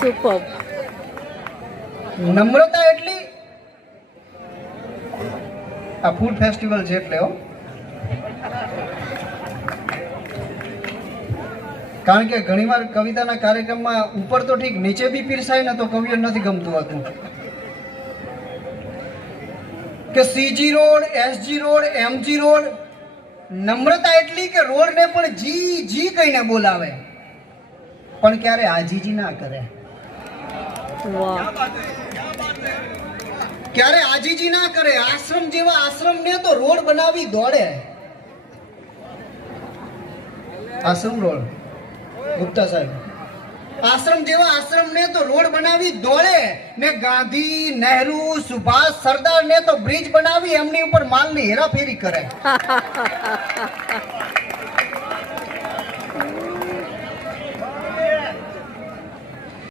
Super. નમ્રતા એટલી આ food festival છે એટલે કારણ કે ઘણીવાર કવિતાના કાર્યક્રમમાં ઉપર તો ઠીક નીચે બી પીરસાય ને તો કવિઓ નથી ગમતું હતું કે CG road, SG road, MG road. નમ્રતા એટલી કે રોડ ને પણ જી જી કહીને બોલાવે પણ ક્યારે આજીજી ના કરે. વાહ. ક્યારે આજીજી ના કરે. આશ્રમ જેવા આશ્રમ ને તો રોડ બનાવી દોડે. આશ્રમ રોડ ગુપ્તા સાહેબ, આશ્રમ જેવા આશ્રમ ને તો રોડ બનાવી દોડે ને ગાંધી, નહેરુ, સુભાષ, સરદાર ને તો બ્રિજ બનાવી એમની ઉપર માલની હેરાફેરી કરે.